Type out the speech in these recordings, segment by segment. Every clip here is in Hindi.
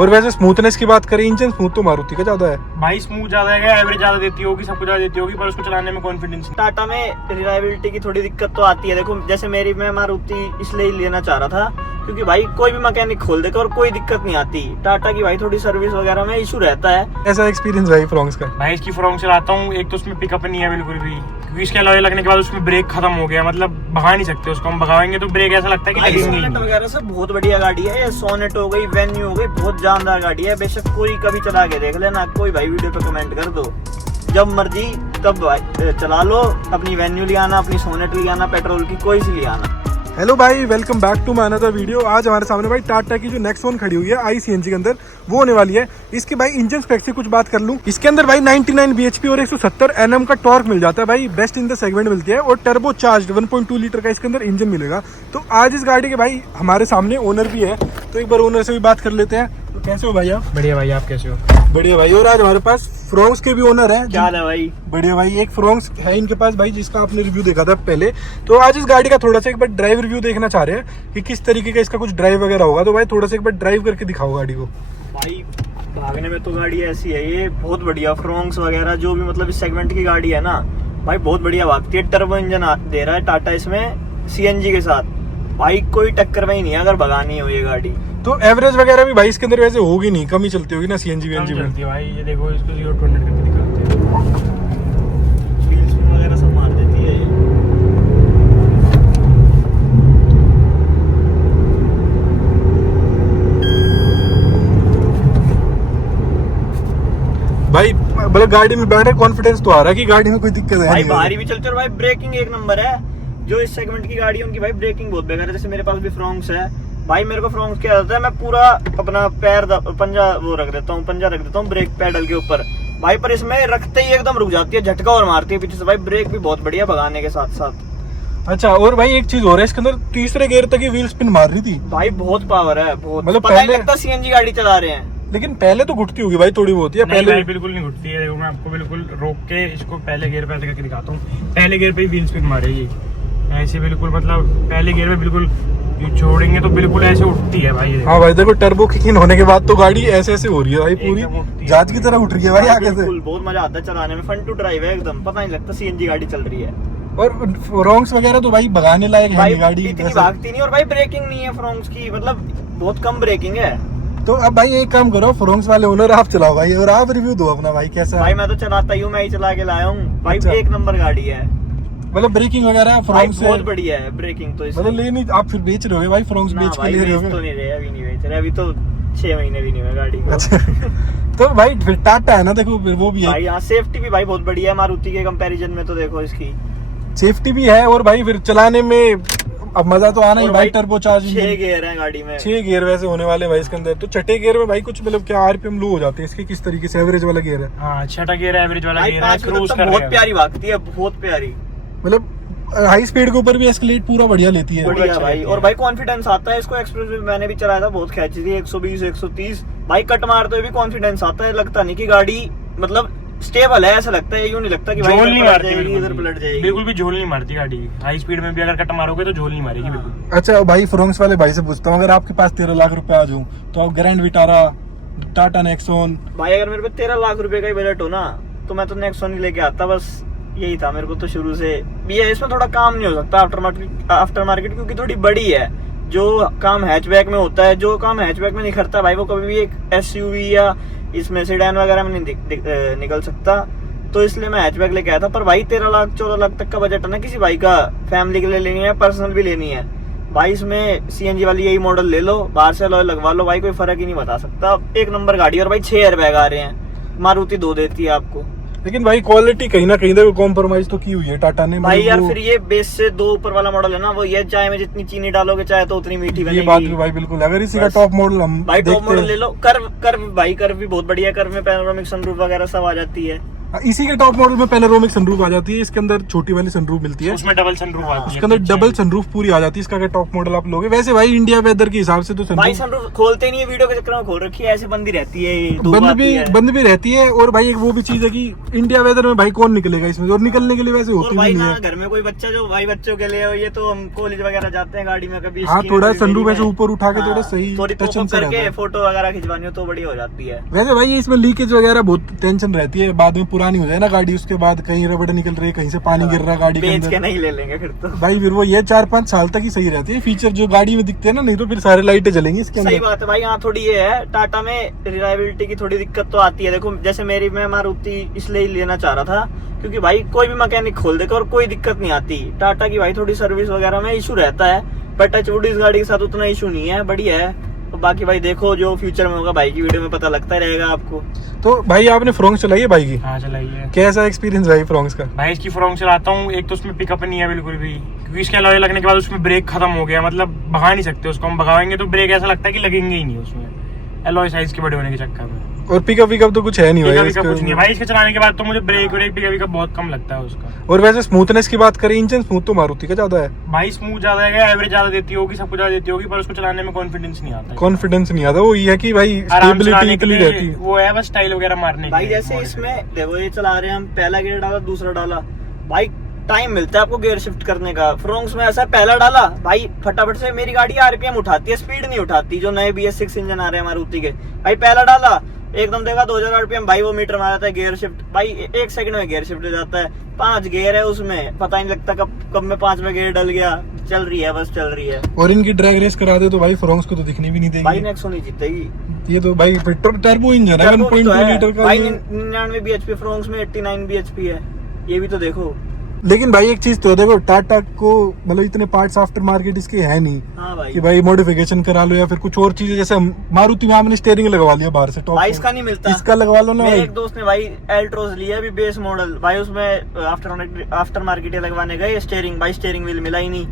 और वैसे स्मूथनेस की बात करें, इंजन स्मूथ तो मारुति का ज्यादा है भाई, स्मूथ ज्यादा है, एवरेज ज्यादा देती होगी, सब कुछ ज्यादा देती होगी, पर उसको चलाने में कॉन्फिडेंस नहीं। टाटा में रिलायबिलिटी की थोड़ी दिक्कत तो आती है। देखो जैसे मैं मारुति इसलिए लेना चाह रहा था क्योंकि भाई कोई भी मैकेनिक खोल देगा और कोई दिक्कत नहीं आती। टाटा की भाई थोड़ी सर्विस वगैरह में इशू रहता है। ऐसा एक्सपीरियंस भाई फ्रॉन्क्स का? भाई इसकी फ्रॉन्क चलाता हूँ, एक तो उसमें पिकअप नहीं है बिल्कुल भी, क्योंकि इसके अलॉय लगने के बाद उसमें ब्रेक खत्म हो गया, मतलब भगा नहीं सकते उसको। हम भगाएंगे तो ब्रेक ऐसा लगता है कि लगेंगे सोनेट वगैरह सब बहुत बढ़िया गाड़ी है। ये सोनेट हो गई, वेन्यू हो गई, बहुत जानदार गाड़ी है। बेशक कोई कभी चला के देख लेना, कोई भाई वीडियो पे कमेंट कर दो, जब मर्जी तब चला लो। अपनी वेन्यू ले आना, अपनी सोनेट ले आना, पेट्रोल की कोई सी ले आना। हेलो भाई, welcome back to my another video. आज हमारे सामने भाई टाटा की जो नेक्सॉन खड़ी हुई है ICNG के अंदर, वो होने वाली है। इसके भाई इंजन स्पेक से कुछ बात कर लूं। इसके अंदर भाई 99 bhp और 170 Nm का टॉर्क मिल जाता है भाई, बेस्ट इन द सेगमेंट मिलती है। और टर्बो चार्ज 1.2 लीटर का इसके अंदर इंजन मिलेगा। तो आज इस गाड़ी के भाई हमारे सामने ओनर भी है, तो एक बार ओनर से भी बात कर लेते हैं। तो कैसे हो भाई आप? बढ़िया भाई, आप कैसे हो? बढ़िया भाई। और आज हमारे पास फ्रॉन्क्स के भी ओनर है। क्या हाल है भाई? बढ़िया भाई। एक फ्रॉन्क्स है इनके पास भाई, जिसका आपने रिव्यू देखा था पहले। तो आज इस गाड़ी का थोड़ा सा एक बार ड्राइव रिव्यू देखना चाह रहे हैं कि किस तरीके का इसका कुछ ड्राइव वगैरह होगा। तो भाई थोड़ा सा एक बार ड्राइव करके दिखाओ गाड़ी को। भाई भागने में तो गाड़ी ऐसी है, ये बहुत बढ़िया। फ्रॉन्क्स वगैरह जो भी मतलब इस सेगमेंट की गाड़ी है ना भाई, बहुत बढ़िया भागती है। टर्बो इंजन दे रहा है टाटा इसमें CNG के साथ। भाई कोई टक्कर में ही नहीं है अगर भगानी हो ये गाड़ी। तो एवरेज वगैरह भी भाई इसके अंदर वैसे होगी नहीं, कम ही चलती होगी ना CNG कम में? चलती है भाई, ये देखो इसको 0 to 100 करके दिखाते हैं। व्हील्स वगैरह सब मार देती है ये। भाई मतलब गाड़ी में बैठे कॉन्फिडेंस तो आ रहा है कि गाड़ी में कोई दिक्कत है भाई नहीं। बाहरी भी चलते और भाई ब्रेकिंग एक नंबर है। जो इस सेगमेंट की गाड़ी है उनकी भाई ब्रेकिंग बहुत बेकार है। जैसे मेरे पास भी फ्रॉन्क्स है भाई, मेरे को फ्रॉन्क्स क्या होता है, मैं पूरा अपना पैर पंजा वो रख देता हूँ, पंजा रख देता हूँ ब्रेक पैडल के ऊपर भाई, पर इसमें रखते ही एकदम रुक जाती है, झटका और मारती है पीछे से। भाई ब्रेक भी बहुत बढ़िया भगाने के साथ साथ। अच्छा, और भाई एक चीज हो रहा है इसके अंदर, तीसरे गियर तक ये व्हील स्पिन मार रही थी भाई बहुत पावर है, बहुत मतलब पता नहीं पहले- लगता CNG गाड़ी चला रहे हैं। लेकिन पहले तो घुटती होगी भाई, थोड़ी बहुत, या नहीं पहले? भाई बिल्कुल नहीं घुटती है। देखो मैं आपको बिल्कुल रोक के इसको पहले गियर पे ऐसे करके दिखाता हूँ। पहले गियर पे ही व्हील स्पिन मारेगी ऐसे, बिल्कुल मतलब पहले गियर में बिल्कुल छोड़ेंगे तो बिल्कुल ऐसे उठती है भाई। हाँ भाई देखो, टर्बो किक इन होने के बाद तो गाड़ी ऐसे ऐसे हो रही है भाई, पूरी एकदम उठती है। जहाज की तरह उठ रही है भाई आगे से। बिल्कुल बहुत मजा आता है चलाने में, फन टू ड्राइव है एकदम, पता नहीं लगता CNG गाड़ी चल रही है। और फ्रॉन्क्स वगैरह तो भाई भगाने लायक है भाई नहीं गाड़ी इतनी वैसे। भागती नहीं, और भाई ब्रेकिंग नहीं है फ्रॉन्क्स की, मतलब बहुत कम ब्रेकिंग है। तो अब भाई एक काम करो, फ्रॉन्क्स वाले ओनर आप चलाओ भाई, और आप रिव्यू दो अपना भाई कैसा भाई है। मैं तो चलाता ही हूँ, मैं ही चला के लाया हूँ भाई। अच्छा। एक नंबर गाड़ी है मतलब ब्रेकिंग वगैरह भाई, फ्रॉन्क्स से बहुत बढ़िया है ब्रेकिंग तो इसकी। मतलब ले नहीं, आप फिर बेच रहे हो भाई फ्रॉन्क्स, ना बेच के भाई ले रहे बेच तो हो? नहीं रहे, अभी नहीं बेच रहे, अभी तो 6 महीने भी नहीं हुए गाड़ी को। अच्छा तो भाई फिर टाटा है ना, देखो वो भी है भाई यहाँ सेफ्टी भी भाई बहुत बढ़िया है मारुति के कंपैरिजन में, तो देखो इसकी सेफ्टी भी है। और भाई फिर चलाने में अब मजा तो आना ही और भाई, टर्बो चार्ज 6 गियर है गाड़ी में। 6 गियर वैसे होने वाले भाई इसके अंदर। तो छठे गियर में भाई कुछ मतलब क्या RPM लो हो जाते हैं इसके, किस तरीके से? एवरेज वाला गियर है? हाँ, छठा गियर है, एवरेज वाला भाई गियर है, 5 क्रूज तक कर बहुत रहे हैं। प्यारी भागती है, बहुत प्यारी, मतलब हाई स्पीड के ऊपर भी एस्केलेट पूरा बढ़िया लेती है। बढ़िया अच्छा भाई। लेती और है। भाई कॉन्फिडेंस आता है इसको। एक्सप्रेस में मैंने भी चलाया था, बहुत खेची थी 120 130 भाई, कट मारते हुए भी कॉन्फिडेंस आता है। लगता नहीं कि गाड़ी मतलब स्टेबल है, ऐसा लगता है, यूं नहीं लगता कि भाई झोल इधर नहीं पलट मारती, जाएगी, इधर बिल्कुल पलट भी। जाएगी। बिल्कुल भी झोल नहीं मारती गाड़ी। हाई स्पीड में भी अगर कट मारोगे तो झोल नहीं मारेगी बिल्कुल। अच्छा भाई, फ्रॉन्क्स वाले भाई से पूछता हूँ, अगर आपके पास 13 लाख रुपए आ जाऊं तो आप ग्रैंड विटारा, टाटा नेक्सॉन? भाई अगर मेरे पे 13 लाख रुपए का ही बजट हो ना, तो मैं तो नेक्सॉन ही लेके आता। बस यही था मेरे को तो शुरू से भी है। इसमें थोड़ा काम नहीं हो सकता आफ्टर मार्केट क्योंकि थोड़ी बड़ी है। जो काम हैचबैक में होता है, जो काम हैचबैक में निखरता भाई, वो कभी भी एक SUV या इसमें सेडान वगैरह में नहीं निकल सकता। तो इसलिए मैं हैचबैक लेके आया था। पर भाई 13 लाख 14 लाख तक का बजट है ना किसी भाई का, फैमिली के लिए लेनी है, पर्सनल भी लेनी है भाई, इसमें CNG वाली यही मॉडल ले लो, बाहर से अलॉय लगवा लो भाई, कोई फर्क ही नहीं बता सकता। एक नंबर गाड़ी। और भाई 6 एयरबैग आ रहे हैं, मारुति 2 देती है आपको। लेकिन भाई क्वालिटी कहीं ना कहीं देखो कॉम्प्रोमाइज तो की हुई है टाटा ने। भाई मतलब यार वो- फिर ये बेस से 2 ऊपर वाला मॉडल है ना, वो ये चाय में जितनी चीनी डालोगे चाय तो उतनी मीठी ये बात भी बनेगी भाई बिल्कुल। अगर इसी का बस। टॉप मॉडल हम भाई। टॉप देखते मॉडल हैं ले लो। कर्व भाई, कर्व भी बहुत बढ़िया, कर्व में पैनोरामिक सनरूफ वगैरह सब आ जाती है। इसी के टॉप मॉडल में पैनोरामिक सनरूफ आ जाती है, इसके अंदर छोटी वाली सनरूफ मिलती है, उसमें डबल सनरूफ आती है, इसके अंदर डबल सनरूफ पूरी आ जाती है। इसका अगर टॉप मॉडल आप लोगे, वैसे भाई इंडिया वेदर के हिसाब से तो भाई सनरूफ सनरूफ खोलते नहीं है, वीडियो के चक्कर में खोल रखी है, ऐसे बंदी रहती है, धूप आती है। बंद भी रहती है। और भाई एक वो भी चीज है कि इंडिया वेदर में भाई कौन निकलेगा इसमें, और निकलने के लिए वैसे और होती भाई भी ना नहीं है। घर में कोई बच्चा जो भाई बच्चों के लिए हो, ये तो हम कॉलेज वगैरह जाते हैं गाड़ी में, कभी हाँ, स्क्रीन थोड़ा वगैरह सनरूफ में- ऐसे ऊपर उठा के थोड़ा सही थोड़ी टच pop-up से रहता करके है। फोटो वगैरह खिंचवानी हो तो बड़ी हो जाती है। वैसे भाई इसमें लीकेज वगैरह बहुत टेंशन रहती है, बाद में पुरानी हो जाए ना गाड़ी, उसके बाद कहीं रबड़ निकल रही है, कहीं से पानी गिर रहा है गाड़ी के बेच के अंदर, नहीं ले लेंगे फिर तो। भाई फिर वो ये 4-5 साल तक ही सही रहती है। फीचर जो गाड़ी में दिखते हैं ना, नहीं तो फिर सारे लाइटें जलेंगी इसके सही अंदर। बात है भाई। यहाँ थोड़ी ये है, टाटा में रिलायबिलिटी की थोड़ी दिक्कत तो आती है। देखो जैसे मेरी, मैं मारुति इसलिए लेना चाह रहा था क्योंकि भाई कोई भी मैकेनिक खोल देगा और कोई दिक्कत नहीं आती। टाटा की भाई थोड़ी सर्विस वगैरह में इशू रहता है, बट टचवुड इस गाड़ी के साथ उतना इशू नहीं है, बढ़िया है। तो बाकी भाई देखो जो फ्यूचर में होगा, भाई की वीडियो में पता लगता ही रहेगा आपको। तो भाई आपने फ्रोंक्स चलाई है भाई की, हाँ चलाइए कैसा एक्सपीरियंस भाई फ्रोंक्स का? भाई। इसकी फ्रॉन्क चलाता हूँ, एक तो उसमें पिकअप नहीं है बिल्कुल भी, क्योंकि इसके अलॉय लगने के बाद उसमें ब्रेक खत्म हो गया, मतलब भगा नहीं सकते उसको। हम भगाएंगे तो ब्रेक ऐसा लगता है कि लगेंगे ही नहीं उसमें, अलॉय साइज के बड़े होने के चक्कर में। और पिकअप विकअप तो कुछ है नहीं भाई पिकअप इसका। कुछ नहीं है भाई इसके चलाने के बाद, तो मुझे ब्रेक पिकअप बहुत कम लगता है उसका। और वैसे स्मूथनेस की बात करें, इंजन स्मूथ तो मारुति का ज्यादा है, भाई स्मूथ ज्यादा है, एवरेज ज्यादा देती होगी, सब कुछ ज्यादा देती होगी, पर उसको चलाने में कॉन्फिडेंस नहीं आता है। कॉन्फिडेंस नहीं आता। वो ये है कि भाई आराम से स्टेबिलिटी चलाने के इतनी लिए रहती है। वो है बस स्टाइल वगैरह मारने के भाई लिए। जैसे इसमें देखो ये चला रहे हैं हम, पहला गियर डाला, दूसरा डाला, भाई टाइम मिलता है आपको गियर शिफ्ट करने का। फ्रोंक्स में ऐसा पहला डाला भाई फटाफट से मेरी गाड़ी आरपीएम उठाती है, स्पीड नहीं उठाती। जो नए BS6 इंजन आ रहे हैं मारुति के, भाई पहला डाला एकदम देखा 2000 आरपीएम, भाई वो मीटर मार जाता है गियर शिफ्ट, भाई 1 सेकंड में गियर शिफ्ट हो जाता है। 5 गियर है उसमें, पता नहीं लगता कब में 5वें गियर डल गया। चल रही है, बस चल रही है। और इनकी ड्रैग रेस करा दे तो भाई फ्रोंक्स को तो दिखनी भी नहीं भाई देगी। नेक्सो नहीं जीतेगी। ये तो भाई पेट्रोल टर्बो इंजन है, टर्बो भी 1.2 तो है। लीटर का भाई ये। 99 bhp, फ्रोंक्स में 89 bhp है, ये भी तो देखो। लेकिन भाई एक चीज तो देखो, टाटा को मतलब इतने पार्ट्स आफ्टर मार्केट इसके है नहीं हाँ भाई, कि भाई मॉडिफिकेशन करा लो या फिर कुछ और चीजें। जैसे मारुति में आपने स्टीयरिंग लगवा लिया बाहर से, टॉप भाई इसका नहीं मिलता। इसका लगवा लो ना मेरे भाई। एक दोस्त ने भाई एल्ट्रोज लिया अभी बेस मॉडल, भाई उसमें आफ्टर मार्केट लगवाने गए स्टीयरिंग, भाई स्टीयरिंग व्हील मिला ही नहीं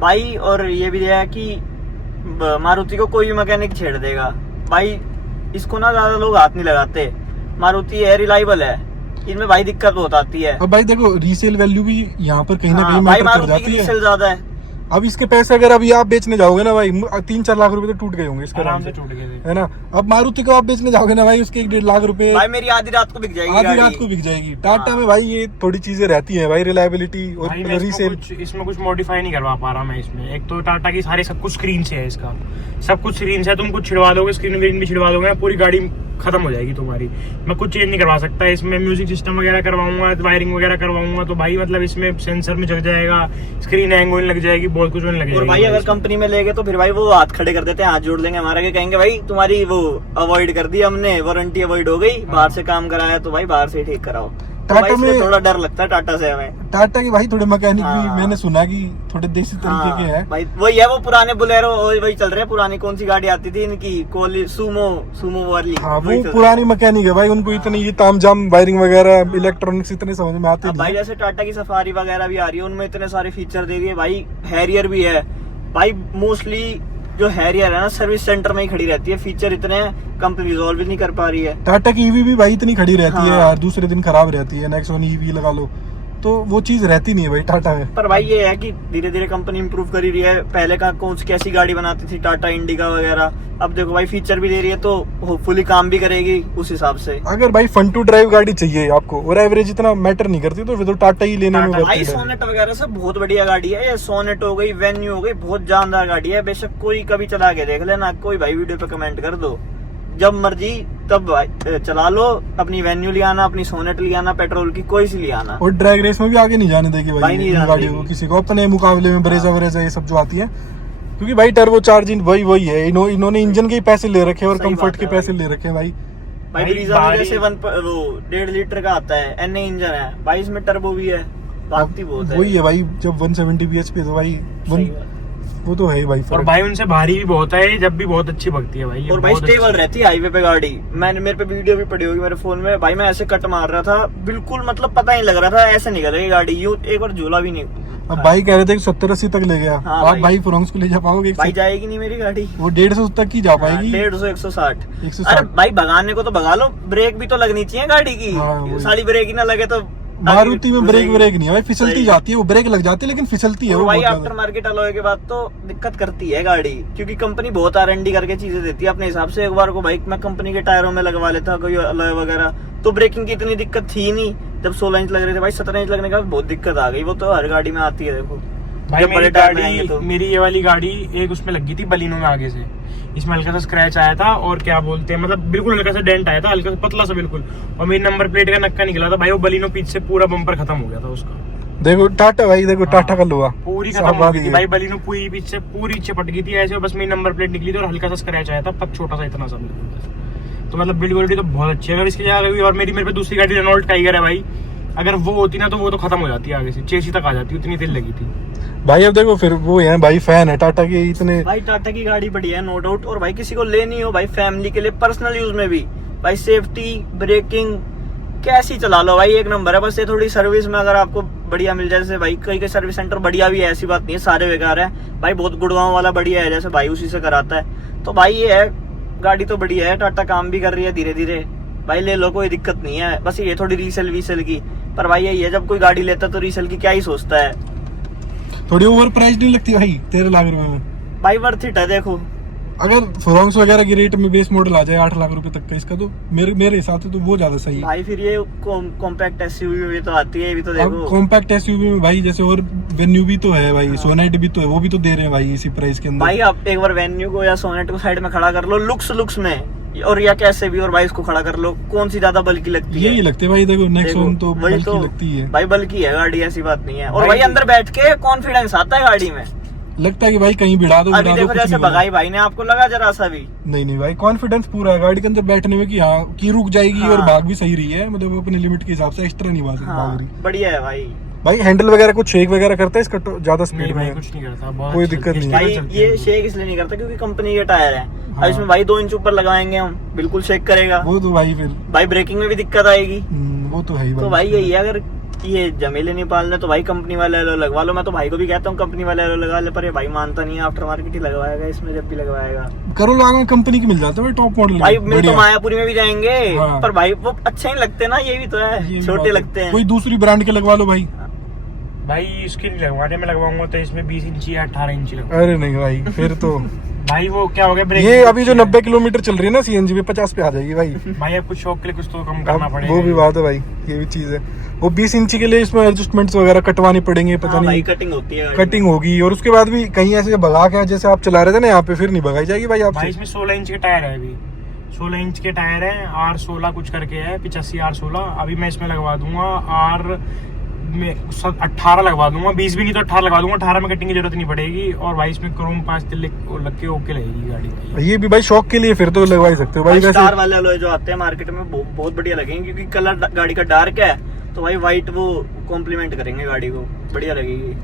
भाई। और ये भी है कि मारुति को कोई भी मैकेनिक छेड़ देगा भाई, इसको ना ज्यादा लोग हाथ नहीं लगाते। मारुति है, रिलायबल है, इनमें भाई दिक्कत बहुत आती है। अब भाई देखो रीसेल वैल्यू भी यहाँ पर कहीं ना कहीं हाँ, भाई मैटर कर मारुति की जाती है। रीसेल ज्यादा है। अब इसके पैसे अगर अभी आप बेचने जाओगे ना भाई, 3-4 लाख रुपए तो टूट गए होंगे इसके आराम आराम से से, टूट गए थे। है ना। अब मारुति को आप बेचने जाओगे ना भाई, उसके 1-1.5 लाख रुपए भाई मेरी आधी रात को बिक जाएगी आधी गाड़ी। रात को बिक जाएगी। टाटा हाँ। में भाई ये थोड़ी चीजें रहती हैं भाई, रिलायबिलिटी और भाई मैं रीसेल। इसमें कुछ मॉडिफाई नहीं करवा पा रहा मैं इसमें। एक तो टाटा की सारी सब कुछ स्क्रीन से है, इसका सब कुछ स्क्रीन से है। तुम कुछ छिड़वा दोगे, स्क्रीन व्रीन भी छिड़वा दोगे, पूरी गाड़ी खत्म हो जाएगी तुम्हारी। मैं कुछ चेंज नहीं करवा सकता इसमें। म्यूजिक सिस्टम वगैरह करवाऊंगा, वायरिंग वगैरह करवाऊंगा तो भाई मतलब इसमें सेंसर में जग जाएगा, स्क्रीन हैंग होने लग जाएगी, बहुत कुछ होने लग और जाएगी। भाई अगर कंपनी में लेंगे तो फिर भाई वो हाथ खड़े कर देते हैं, हाथ जोड़ देंगे हमारे के, कहेंगे भाई तुम्हारी वो अवॉइड कर दी हमने, वारंटी अवॉइड हो गई, बाहर से काम कराया तो भाई बाहर से ही ठीक कराओ। तो टाटा भाई इसलिए में- थोड़ा डर लगता है टाटा से हमें। टाटा के भाई थोड़े मैकेनिक भी हाँ। मैंने सुना कि थोड़े देसी तरीके के हाँ, हैं। भाई वही है, वो पुराने बुलेरो वही चल रहे हैं। पुरानी कौन सी गाड़ी आती थी इनकी, कोली सुमो वाली, हाँ, वही वो चल रही पुरानी मैकेनिक है भाई, उनको इतनी ये तामझाम वायरिंग वगैरह इलेक्ट्रॉनिक्स इतने समझ में आते अब भाई नहीं। जैसे टाटा की सफारी वगैरह भी आ रही है, उनमें इतने सारे फीचर दे दिए भाई। हैरियर भी है भाई, मोस्टली जो हैरियर है ना सर्विस सेंटर में ही खड़ी रहती है, फीचर इतने कंपनी रिजॉल्व भी नहीं कर पा रही है। टाटा की ईवी भी भाई इतनी खड़ी रहती है हाँ। यार, दूसरे दिन खराब रहती है। नेक्सॉन ईवी लगा लो तो वो चीज रहती नहीं है भाई टाटा में। पर भाई ये है कि धीरे धीरे कंपनी इंप्रूव कर ही रही है। पहले का कौन सी कैसी गाड़ी बनाती थी टाटा इंडिका वगैरह, अब देखो भाई फीचर भी दे रही है तो होपफुली काम भी करेगी उस हिसाब से। अगर भाई फन टू ड्राइव गाड़ी चाहिए आपको और एवरेज इतना मैटर नहीं करती तो फिर तो टाटा ही लेने में टाटा। भाई करती है। सोनेट वगैरह सब बहुत बढ़िया गाड़ी है, ये सोनेट हो गई, वेन्यू हो गई, बहुत जानदार गाड़ी है। बेशक कोई कभी चला के देख लेना, कोई भाई वीडियो पे कमेंट कर दो, जब मर्जी तब भाई चला लो। अपनी वेन्यू ले आना, अपनी सोनेट ले आना, पेट्रोल की कोई सी ले आना। और ड्रैग रेस में भी आगे नहीं जाने देगी भाई भाई नहीं इन जाने गाड़ियों को, देगी। किसी को अपने मुकाबले में ब्रेजा वरेजा ये सब जो आती है, क्योंकि भाई टर्बो चार्जिंग वही है। इन्होंने इंजन के ही पैसे ले रखे हैं और सही कंफर्ट बात के है पैसे भाई। ले रखे हैं भाई। भाई भाई ब्रीजा में बारी- जैसे वो 1.5 लीटर का आता है, एनए इंजन है भाई, इसमें टर्बो भी है, भागती बहुत है। वही है भाई, जब 170 bhp तो भाई सही बात। वो तो है ही भाई और फर्क। भाई उनसे भारी भी बहुत है, जब भी बहुत अच्छी भगती है भाई ये और भाई बहुत स्टेबल अच्छी- रहती है हाईवे पे गाड़ी। मैंने मेरे पे वीडियो भी पड़ी होगी मेरे फोन में भाई, मैं ऐसे कट मार रहा था बिल्कुल, मतलब पता नहीं लग रहा था ऐसे निकल गई गाड़ी, यूं एक बार झूला भी नहीं अब भाई कह रहे थे कि 70-80 तक ले गया। हाँ आप भाई। भाई फ्रोंक्स को ले जा पाओगे? भाई जाएगी नहीं मेरी गाड़ी। वो 150 तक की जा पाएगी। 150 160। 160। अरे भाई भगाने को तो भगा लो, ब्रेक भी तो लगनी चाहिए गाड़ी की। हाँ, वही। सारी ब्रेक ही ना लगे तो मारुति में ब्रेक घुसेगी। ब्रेक नहीं है भाई, फिसलती सही। जाती है वो, ब्रेक लग जाती है लेकिन फिसलती है और वो भाई बहुत आफ्टर ज्यादा। मार्केट अलॉय के बाद तो दिक्कत करती है गाड़ी, क्योंकि कंपनी बहुत R&D करके चीजें देती है अपने हिसाब से। एक बार को भाई मैं कंपनी के टायरों में लगवा लेता कोई अलॉय वगैरह, तो ब्रेकिंग की इतनी दिक्कत थी नहीं। जब 16 इंच लग रहे थे भाई, 17 इंच लगने के बाद बहुत दिक्कत आ गई। वो तो हर गाड़ी में आती है देखो। भाई जब मेरी बड़े टायर में आएंगे गाड़ी, तो मेरी ये वाली गाड़ी एक उसमें लगी थी बलिनो में आगे से, इसमें हल्का सा स्क्रैच आया था और क्या बोलते हैं मतलब बिल्कुल हल्का सा डेंट आया था, हल्का सा पतला सा बिल्कुल, और मेरी नंबर प्लेट का नक्का निकला था भाई। वो बलिनो पीछे से पूरा बम्पर खत्म हो गया था उसका। देखो टाटा भाई, देखो टाटा का लोहा पूरी साफ खत्म हो बात गई ये थी है। भाई, बलिनो पूरी पीछे से पूरी चिपट गई थी ऐसे, बस मेरी नंबर प्लेट निकली थी और हल्का सा स्क्रैच आया था, पत छोटा सा इतना सा बिल्कुल बस। तो मतलब बिल्ड क्वालिटी तो बहुत अच्छी है। अगर इसकी जगह हुई और मेरे पे दूसरी गाड़ी रेनॉल्ट टाइगर है भाई, अगर वो होती ना तो वो तो खत्म हो जाती है आगे से, चेसी तक आ जाती, उतनी तेल लगी थी। भाई अब देखो फिर वो है भाई, फैन है टाटा के इतने। भाई टाटा की गाड़ी बढ़िया है नो डाउट, और भाई किसी को लेनी हो भाई फैमिली के लिए, पर्सनल यूज में भी भाई, सेफ्टी ब्रेकिंग कैसी चला लो भाई एक नंबर है। बस ये थोड़ी सर्विस में अगर आपको बढ़िया मिल जाए, जैसे भाई कई सर्विस सेंटर बढ़िया भी है, ऐसी बात नहीं है सारे बेकार है भाई, बहुत गुड़गांव वाला बढ़िया है जैसे भाई उसी से कराता है। तो भाई ये है गाड़ी तो बढ़िया है, टाटा काम भी कर रही है धीरे धीरे भाई, ले लो कोई दिक्कत नहीं है। बस ये थोड़ी रीसेल वीसेल की, पर भाई यही है जब कोई गाड़ी लेता है तो रीसेल की क्या ही सोचता है। थोड़ी ओवर प्राइस नहीं लगती भाई 13 लाख रुपए में? भाई वर्थ इट है देखो। अगर फ्रोंक्स वगैरह के रेट में बेस मॉडल आ जाए 8 लाख रुपए तक का इसका, तो मेरे हिसाब से तो वो ज्यादा सही है। भाई फिर ये कॉम्पैक्ट एसयूवी भी तो आती है, ये भी तो अब देखो। कॉम्पैक्ट एसयूवी में भाई जैसे और वेन्यू भी तो है भाई, सोनेट भी तो है, वो भी तो दे रहे हैं भाई इसी प्राइस के अंदर। भाई आप एक बार वेन्यू को या सोनेट को साइड में खड़ा कर लो लुक्स में, और या कैसे भी, और भाई इसको खड़ा कर लो, कौन सी ज्यादा बल्कि लगती है? यही लगते हैं भाई, देखो नेक्सॉन तो वही बल्कि तो लगती है भाई, बल्कि है गाड़ी, ऐसी बात नहीं है। और भाई- भाई अंदर बैठ के कॉन्फिडेंस आता है गाड़ी में। लगता है कि भाई कहीं भिड़ा दो अभी भिड़ा दो, देखो कुछ जैसे नहीं होगा। भगाई भाई ने, आपको लगा जरा सा भी? नहीं भाई, कॉन्फिडेंस पूरा है गाड़ी के अंदर बैठने में कि हाँ की रुक जाएगी हाँ। और भाग भी सही रही है, मतलब अपने लिमिट के हिसाब से एक्स्ट्रा नहीं भाग हाँ, रही। बढ़िया है भाई। भाई हैंडल वगैरह कुछ शेक वगैरह करता है इसका ज्यादा नहीं स्पीड भाई में? कुछ नहीं करता, बहुत कोई अच्छी दिक्कत नहीं है। चलती भाई चलती ये है। शेक इसलिए नहीं करता क्योंकि कंपनी के टायर है। हाँ। अब इसमें भाई 2 इंच ऊपर लगाएंगे हम, बिल्कुल शेक करेगा। वो तो भाई फिर भाई ब्रेकिंग में भी दिक्कत आएगी। वो तो है ही तो भाई यही है, अगर ये जमेले नहीं पालने तो भाई कंपनी वाले एलो लगवा लो। मैं तो भाई को भी कहता हूँ कंपनी वाले एलो लगा ले, पर ये भाई मानता नहीं है, आफ्टर मार्केट ही लगवाएगा इसमें जब भी लगवाएगा। करोला में कंपनी के मिल जाते हैं भाई टॉप मॉडल। भाई मिल तो मायापुरी में भी जाएंगे, हाँ। पर भाई वो अच्छे नहीं लगते ना, ये भी तो है, छोटे लगते हैं। कोई दूसरी ब्रांड के लगवा लो भाई। भाई इसके नहीं लगवाने में लगवाऊंगा तो इसमें 20 इंची या 18 इंची लगवाऊंगा। अरे नहीं भाई फिर तो भाई वो क्या हो गया ब्रेक, ये अभी जो 90 किलोमीटर चल रही है ना सीएनजी पे 50 पे आ जाएगी भाई। भाई अब कुछ शौक के लिए कुछ तो कम करना अब पड़ेगा। वो भी बात है भाई, ये भी चीज है। वो 20 इंची के लिए इसमें एडजस्टमेंट्स वगैरह कटवानी पड़ेंगे, पता हाँ भाई नहीं कटिंग होती है, कटिंग होगी, और उसके बाद भी कहीं ऐसे भगा के जैसे आप चला रहे थे ना यहाँ पे, फिर नहीं भगाई जाएगी भाई भाई आपसे। इसमें 16 इंच के टायर है, अभी 16 इंच के टायर है, R16 कुछ करके है, 85 R16। अभी मैं इसमें लगवा दूंगा R में 18 लगवा दूंगा, 20 भी नहीं तो 18 लगवा दूंगा। 18 में कटिंग की जरूरत नहीं पड़ेगी, और भाई इसमें क्रोम 5 तिल लग के ओके लगेगी गाड़ी भाई। ये भी भाई शौक के लिए फिर तो लगवा ही सकते हो भाई। भाई वैसे स्टार वाले एलॉय जो आते हैं मार्केट में बहुत बढ़िया लगेंगे, क्योंकि कलर गाड़ी का डार्क है तो भाई व्हाइट वो कॉम्प्लीमेंट करेंगे गाड़ी को, बढ़िया लगेगी।